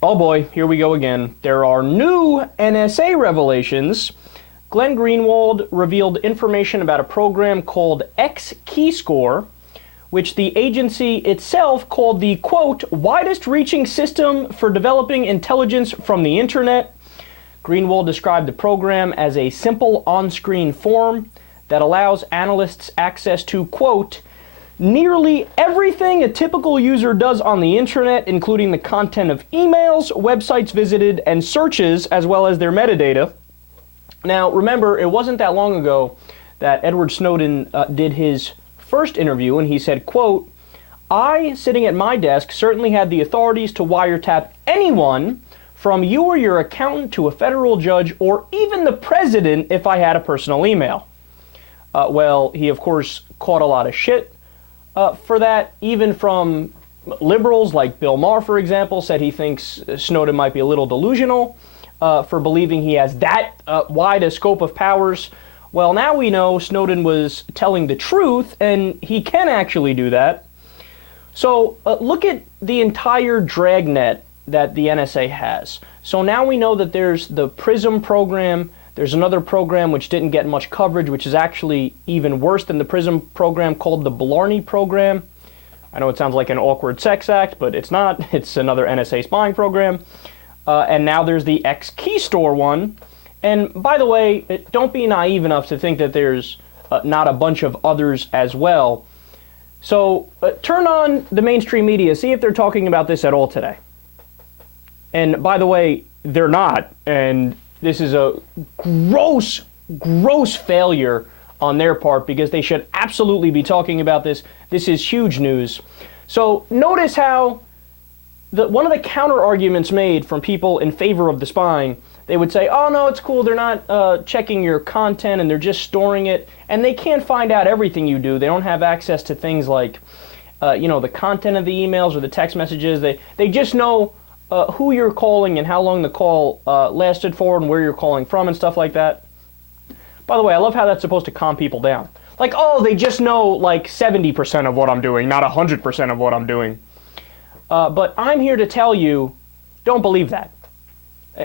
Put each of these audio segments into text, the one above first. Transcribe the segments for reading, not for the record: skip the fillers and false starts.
Oh boy, here we go again. There are new NSA revelations. Glenn Greenwald revealed information about a program called XKeyscore, which the agency itself called the, quote, widest-reaching system for developing intelligence from the internet. Greenwald described the program as a simple on-screen form that allows analysts access to, quote, nearly everything a typical user does on the internet, including the content of emails, websites visited, and searches, as well as their metadata. Now, remember, it wasn't that long ago that Edward Snowden did his first interview, and he said, quote, I, sitting at my desk, certainly had the authorities to wiretap anyone from you or your accountant to a federal judge or even the president if I had a personal email. Well, he, of course, caught a lot of shit for that, even from liberals like Bill Maher, for example, said he thinks Snowden might be a little delusional for believing he has that wide a scope of powers. Well, now we know Snowden was telling the truth, and he can actually do that. So look at the entire dragnet that the NSA has. So now we know that there's the PRISM program. There's another program which didn't get much coverage, which is actually even worse than the PRISM program, called the Blarney program. I know it sounds like an awkward sex act, but it's not. It's another NSA spying program. And now there's the XKeyscore one. And by the way, don't be naive enough to think that there's not a bunch of others as well. So turn on the mainstream media, see if they're talking about this at all today. And by the way, they're not. And this is a gross, gross failure on their part, because they should absolutely be talking about this. This is huge news. So notice how one of the counter arguments made from people in favor of the spying, they would say, oh no, it's cool, they're not checking your content and they're just storing it, and they can't find out everything you do. They don't have access to things like the content of the emails or the text messages. They just know who you're calling and how long the call lasted for and where you're calling from and stuff like that. By the way, I love how that's supposed to calm people down. Like, oh, they just know like 70% of what I'm doing, not 100% of what I'm doing. But I'm here to tell you, don't believe that.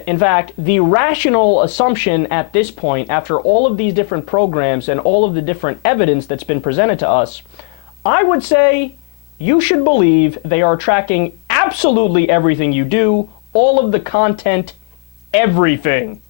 In fact, the rational assumption at this point, after all of these different programs and all of the different evidence that's been presented to us, I would say you should believe they are tracking absolutely everything you do, all of the content, everything.